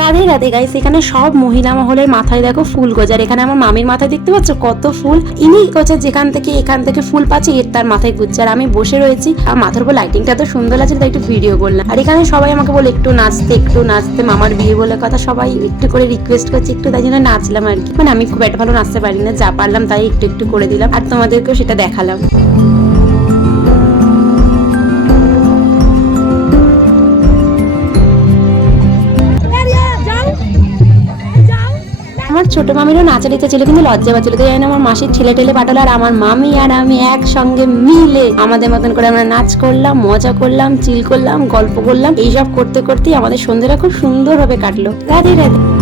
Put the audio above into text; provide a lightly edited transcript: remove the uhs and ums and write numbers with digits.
Radhe Radhe guys, এখানে সব মহিলা মহলের মাথায় দেখো ফুল গোজার। এখানে আমার মামির মাথায় দেখতে পাচ্ছ কত ফুল। ইনি গোজার যেখান থেকে এখান থেকে ফুল পাচ্ছে এর তার মাথায় গুচ্ছে। আর আমি বসে রয়েছি, আর মাথার উপর লাইটিংটা তো সুন্দর লাগছে, তাই একটু ভিডিও করলাম। আর এখানে সবাই আমাকে বলে একটু নাচতে, মামার বিয়ে বলে কথা, সবাই একটু করে রিকোয়েস্ট করছে একটু, তাই জন্য নাচলাম আর কি। মানে আমি খুব একটা ভালো নাচতে পারি না, যা পারলাম তাই একটু একটু করে দিলাম আর তোমাদেরকেও সেটা দেখালাম। আমার ছোট মামিরও নাচার ইচ্ছা ছিল, কিন্তু লজ্জা পাচ্ছিল, তাই আমার মাসির ছেলে টেলে পাঠালো। আর আমার মামি আর আমি একসঙ্গে মিলে আমাদের মতন করে আমরা নাচ করলাম, মজা করলাম, চিল করলাম, গল্প করলাম। এইসব করতে করতেই আমাদের সন্ধ্যেটা খুব সুন্দরভাবে কাটলো। রাধে রাধে।